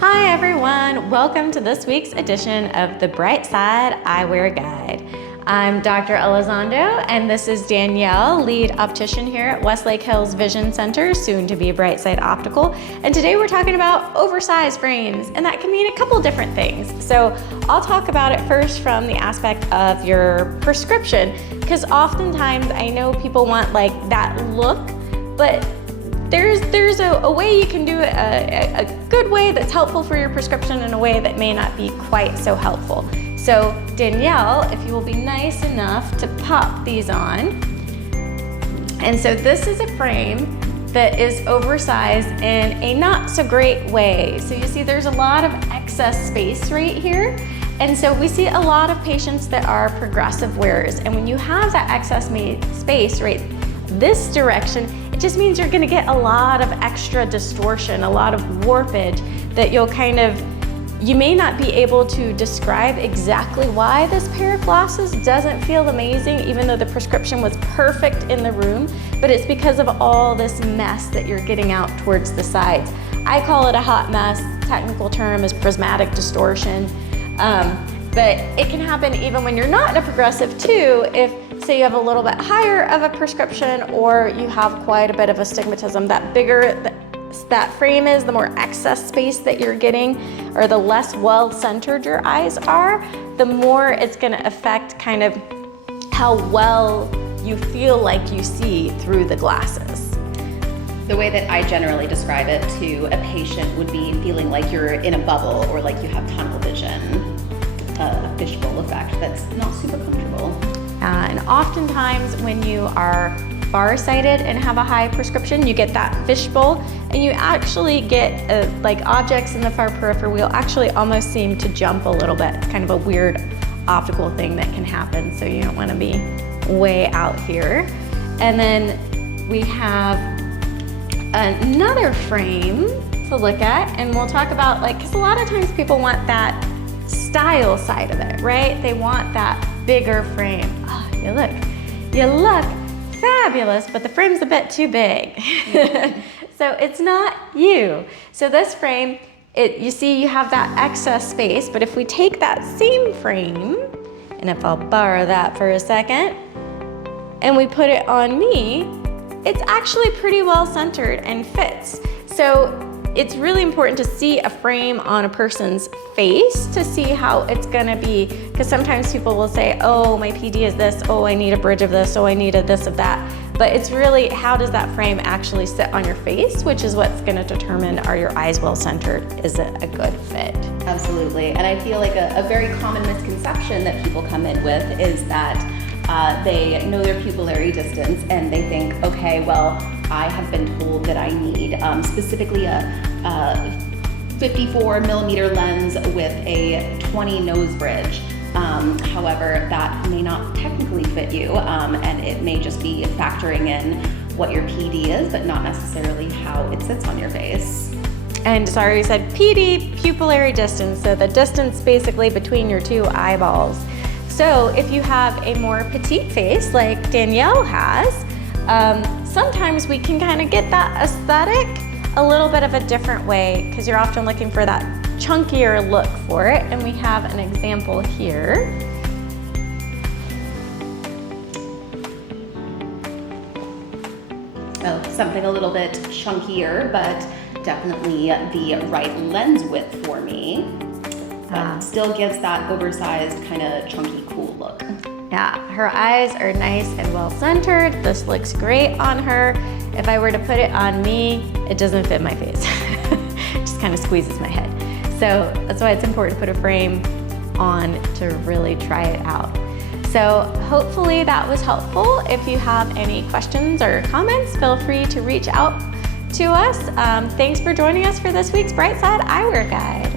Hi everyone, welcome to this week's edition of the Bright Side Eyewear Guide. I'm Dr. Elizondo and this is Danielle, lead optician here at Westlake Hills Vision Center, soon to be Bright Side Optical. And today we're talking about oversized frames, and that can mean a couple different things. So I'll talk about it first from the aspect of your prescription, because oftentimes I know people want like that look, but there's a way you can do it, a good way that's helpful for your prescription and a way that may not be quite so helpful. So Danielle, if you will be nice enough to pop these on. And so this is a frame that is oversized in a not so great way. So you see there's a lot of excess space right here. And so we see a lot of patients that are progressive wearers. And when you have that excess space right this direction, it just means you're gonna get a lot of extra distortion, a lot of warpage that you may not be able to describe exactly why this pair of glasses doesn't feel amazing, even though the prescription was perfect in the room, but it's because of all this mess that you're getting out towards the sides. I call it a hot mess. Technical term is prismatic distortion. But it can happen even when you're not in a progressive too, if say you have a little bit higher of a prescription or you have quite a bit of astigmatism. That bigger that frame is, the more excess space that you're getting, or the less well-centered your eyes are, the more it's gonna affect kind of how well you feel like you see through the glasses. The way that I generally describe it to a patient would be feeling like you're in a bubble or like you have tunnel vision, a fishbowl effect that's not super comfortable. And oftentimes when you are farsighted and have a high prescription, you get that fishbowl, and you actually get like objects in the far periphery will actually almost seem to jump a little bit. It's kind of a weird optical thing that can happen, so you don't want to be way out here. And then we have another frame to look at, and we'll talk about because a lot of times people want that style side of it, right? They want that bigger frame. Oh, you look fabulous, but the frame's a bit too big. So it's not you. So this frame, you see you have that excess space, but if we take that same frame, and if I'll borrow that for a second, and we put it on me, it's actually pretty well centered and fits. So it's really important to see a frame on a person's face to see how it's gonna be, because sometimes people will say, oh, my PD is this, oh, I need a bridge of this, oh, I need a this of that. But it's really, how does that frame actually sit on your face, which is what's gonna determine, are your eyes well centered? Is it a good fit? Absolutely, and I feel like a very common misconception that people come in with is that they know their pupillary distance and they think, okay, well, I have been told that I need specifically a 54 millimeter lens with a 20 nose bridge. However, that may not technically fit you, and it may just be factoring in what your PD is, but not necessarily how it sits on your face. And sorry, we said PD, pupillary distance, so the distance basically between your two eyeballs. So if you have a more petite face like Danielle has, sometimes we can kind of get that aesthetic a little bit of a different way, because you're often looking for that chunkier look for it. And we have an example here. Well, something a little bit chunkier, but definitely the right lens width for me. But still gives that oversized kind of chunky cool look. Yeah, her eyes are nice and well centered. This looks great on her. If I were to put it on me, it doesn't fit my face. It just kind of squeezes my head. So that's why it's important to put a frame on to really try it out. So hopefully that was helpful. If you have any questions or comments, feel free to reach out to us. Thanks for joining us for this week's Bright Side Eyewear Guide.